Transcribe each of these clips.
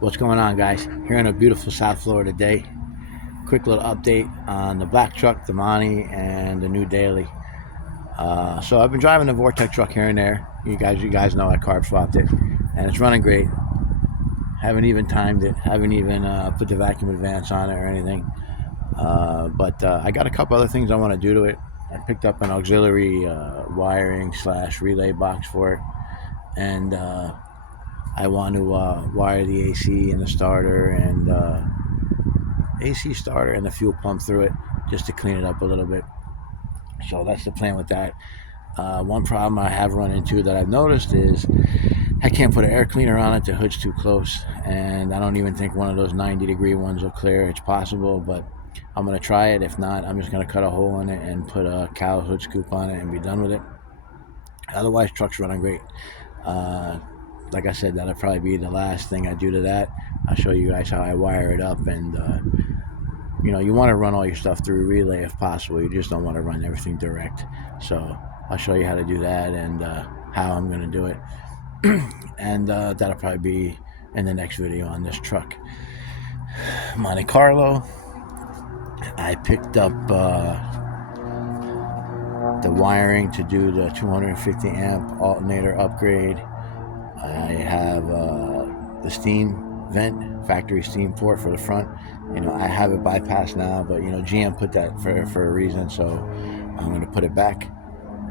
What's going on, guys? Here in a beautiful South Florida day. Quick little update on the black truck, the Monte, and the new daily. So I've been driving the Vortec truck here and there. You guys know I carb swapped it, and it's running great. Haven't even timed it. Haven't even put the vacuum advance on it or anything. But I got a couple other things I want to do to it. I picked up an auxiliary wiring / relay box for it, and I want to wire the AC and the starter and AC starter and the fuel pump through it just to clean it up a little bit. So that's the plan with that. One problem I have run into that I've noticed is I can't put an air cleaner on it. The hood's too close, and I don't even think one of those 90-degree ones will clear. It's possible, but I'm going to try it. If not, I'm just going to cut a hole in it and put a cowl hood scoop on it and be done with it. Otherwise, truck's running great. Like I said, that'll probably be the last thing I do to that. I'll show you guys how I wire it up, and you want to run all your stuff through relay if possible. You just don't want to run everything direct. So I'll show you how to do that and how I'm going to do it. And that'll probably be in the next video on this truck. Monte Carlo. I picked up the wiring to do the 250 amp alternator upgrade. I have the steam vent, factory steam port for the front. I have it bypassed now, but GM put that for a reason, so I'm going to put it back.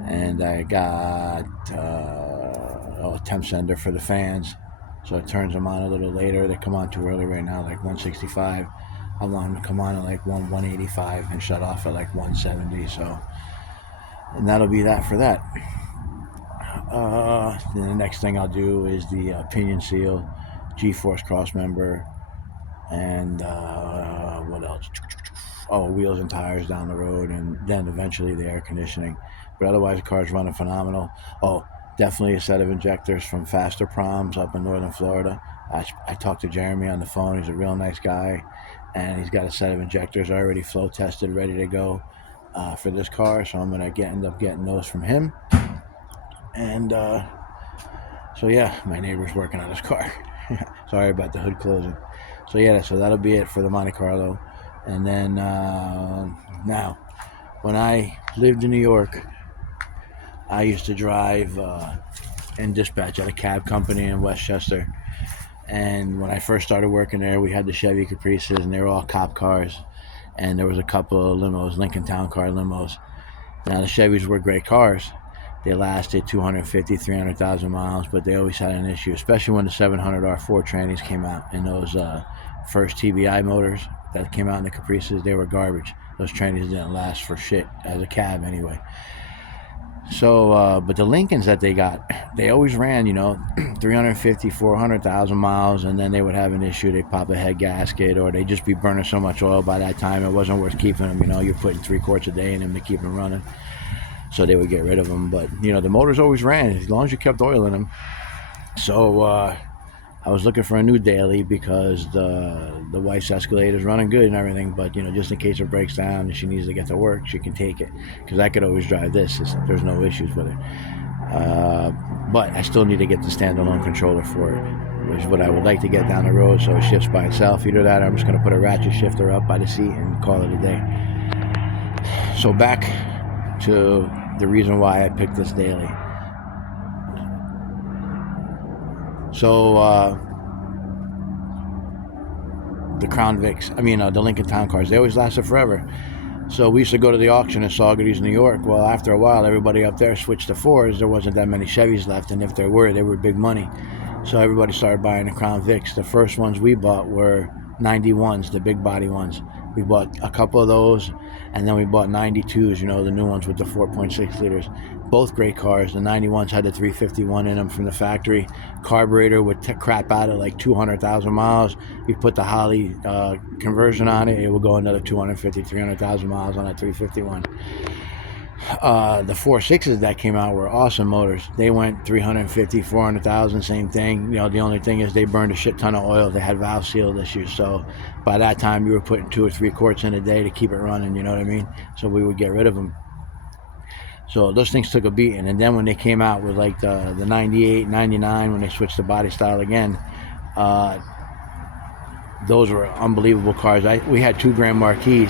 And I got a temp sender for the fans, so it turns them on a little later. They come on too early right now, like 165. I want them to come on at like 185 and shut off at like 170. So, and that'll be that for that. Then the next thing I'll do is the pinion seal, G-force cross member, and what else? Oh, wheels and tires down the road, and then eventually the air conditioning. But otherwise, the car's running phenomenal. Oh, definitely a set of injectors from Faster Proms up in northern Florida. I talked to Jeremy on the phone. He's a real nice guy, and he's got a set of injectors already flow tested, ready to go for this car. So I'm gonna end up getting those from him. And so yeah, my neighbor's working on his car. Sorry about the hood closing. So yeah, so that'll be it for the Monte Carlo. And then now, when I lived in New York, I used to drive and dispatch at a cab company in Westchester. And when I first started working there, we had the Chevy Caprices, and they were all cop cars. And there was a couple of limos, Lincoln Town Car limos. Now the Chevys were great cars. They lasted 250, 300,000 miles, but they always had an issue, especially when the 700R4 trannies came out, and those first TBI motors that came out in the Caprices, they were garbage. Those trannies didn't last for shit, as a cab anyway. So, but the Lincolns that they got, they always ran, 350, 400,000 miles, and then they would have an issue. They'd pop a head gasket, or they'd just be burning so much oil by that time, it wasn't worth keeping them. You're putting 3 quarts a day in them to keep them running. So they would get rid of them. But, the motors always ran as long as you kept oil in them. So I was looking for a new daily because the wife's Escalade is running good and everything. But, just in case it breaks down and she needs to get to work, she can take it. Because I could always drive this. There's no issues with it. But I still need to get the standalone controller for it, which is what I would like to get down the road so it shifts by itself. Either that or I'm just going to put a ratchet shifter up by the seat and call it a day. So back to the reason why I picked this daily. So the Crown Vics, the Lincoln Town cars, they always lasted forever. So we used to go to the auction in Saugerties, New York. Well, after a while, everybody up there switched to Fords. There wasn't that many Chevys left, and if there were, they were big money. So everybody started buying the Crown Vics. The first ones we bought were 91s, the big body ones. We bought a couple of those, and then we bought 92s, the new ones with the 4.6 liters. Both great cars. The 91s had the 351 in them from the factory. Carburetor would crap out at like 200,000 miles. You put the Holly conversion on it, it would go another 250, 300,000 miles on that 351. The 4.6s that came out were awesome motors. They went 350, 400,000, same thing. The only thing is they burned a shit ton of oil. They had valve seal issues. So by that time, you were putting 2 or 3 quarts in a day to keep it running, you know what I mean? So we would get rid of them. So those things took a beating. And then when they came out with like the 98, 99, when they switched the body style again, those were unbelievable cars. We had 2 Grand Marquis,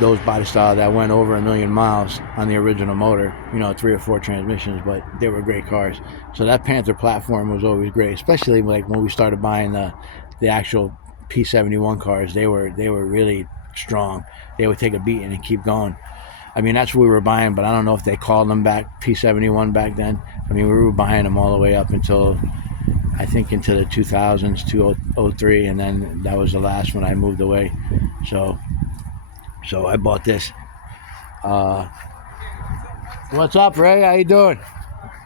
those body style that went over 1,000,000 miles on the original motor, 3 or 4 transmissions, but they were great cars. So that Panther platform was always great, especially like when we started buying the actual P71 cars. They were really strong. They would take a beating and keep going. I mean, that's what we were buying, but I don't know if they called them back P71 back then. I mean, we were buying them all the way up until, I think, into the 2000s, 2003, and then that was the last when I moved away. So I bought this. What's up, Ray? How you doing?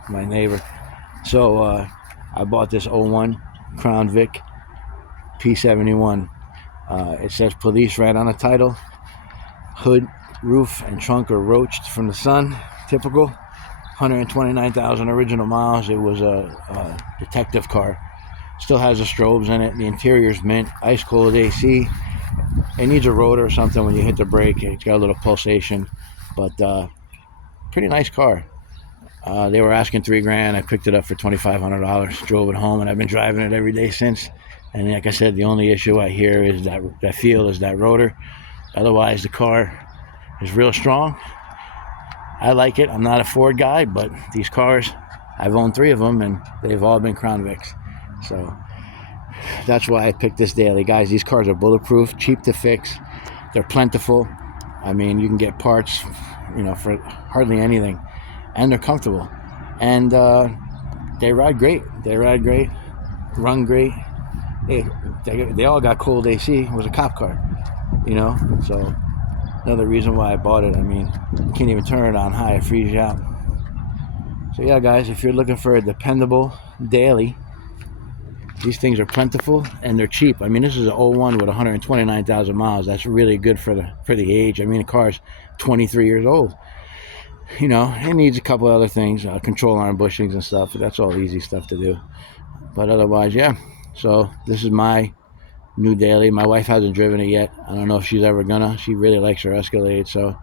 My neighbor. So I bought this 01 Crown Vic P71. It says police right on the title. Hood, roof, and trunk are roached from the sun. Typical. 129,000 original miles. It was a detective car. Still has the strobes in it. The interior's mint. Ice cold AC. It needs a rotor or something when you hit the brake. It's got a little pulsation. But pretty nice car. They were asking $3,000. I picked it up for $2,500. Drove it home, and I've been driving it every day since. And like I said, the only issue I hear is that rotor. Otherwise, the car is real strong. I like it. I'm not a Ford guy, but these cars, I've owned 3 of them, and they've all been Crown Vics. So that's why I picked this daily. Guys, these cars are bulletproof, cheap to fix. They're plentiful. I mean, you can get parts, for hardly anything. And they're comfortable. And they ride great. Run great. They all got cold AC. It was a cop car, So another reason why I bought it. I mean, you can't even turn it on high. It freezes you out. So yeah, guys, if you're looking for a dependable daily, these things are plentiful and they're cheap. I mean, this is an 01 with 129,000 miles. That's really good for the age. I mean, the car's 23 years old. It needs a couple other things, control arm bushings and stuff. But that's all easy stuff to do. But otherwise, yeah. So this is my new daily. My wife hasn't driven it yet. I don't know if she's ever gonna. She really likes her Escalade. So,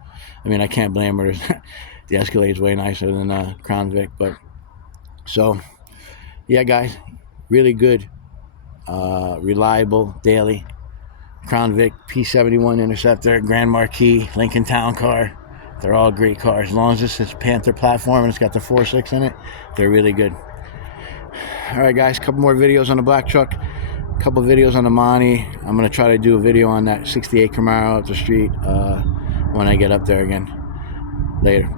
I mean, I can't blame her. The Escalade's way nicer than Crown Vic. But so, yeah, guys, really good, reliable daily. Crown Vic P71 Interceptor, Grand Marquis, Lincoln Town Car. They're all great cars. As long as this is Panther platform and it's got the 4.6 in it, they're really good. All right, guys, a couple more videos on the black truck, a couple videos on the Monte. I'm going to try to do a video on that 68 Camaro up the street when I get up there again. Later.